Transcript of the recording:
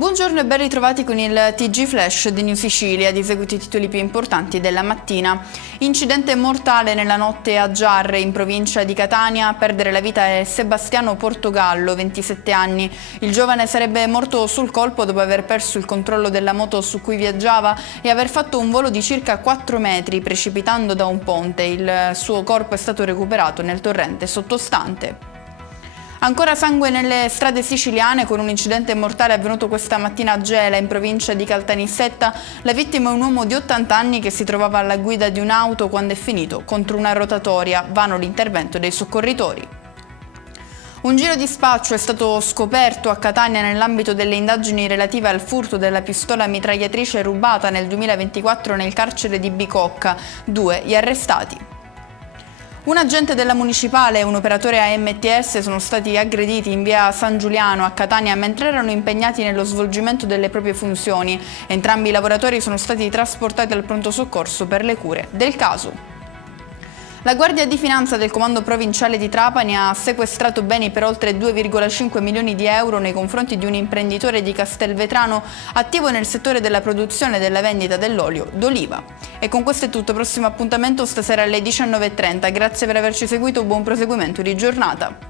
Buongiorno e ben ritrovati con il TG Flash di New Sicilia, di seguito i titoli più importanti della mattina. Incidente mortale nella notte a Giarre, in provincia di Catania. A perdere la vita è Sebastiano Portogallo, 27 anni. Il giovane sarebbe morto sul colpo dopo aver perso il controllo della moto su cui viaggiava e aver fatto un volo di circa 4 metri, precipitando da un ponte. Il suo corpo è stato recuperato nel torrente sottostante. Ancora sangue nelle strade siciliane con un incidente mortale avvenuto questa mattina a Gela, in provincia di Caltanissetta. La vittima è un uomo di 80 anni che si trovava alla guida di un'auto quando è finito contro una rotatoria. Vano l'intervento dei soccorritori. Un giro di spaccio è stato scoperto a Catania nell'ambito delle indagini relative al furto della pistola mitragliatrice rubata nel 2024 nel carcere di Bicocca. 2 gli arrestati. Un agente della municipale e un operatore AMTS sono stati aggrediti in via San Giuliano a Catania mentre erano impegnati nello svolgimento delle proprie funzioni. Entrambi i lavoratori sono stati trasportati al pronto soccorso per le cure del caso. La Guardia di Finanza del Comando Provinciale di Trapani ha sequestrato beni per oltre 2,5 milioni di euro nei confronti di un imprenditore di Castelvetrano attivo nel settore della produzione e della vendita dell'olio d'oliva. E con questo è tutto, prossimo appuntamento stasera alle 19:30. Grazie per averci seguito, buon proseguimento di giornata.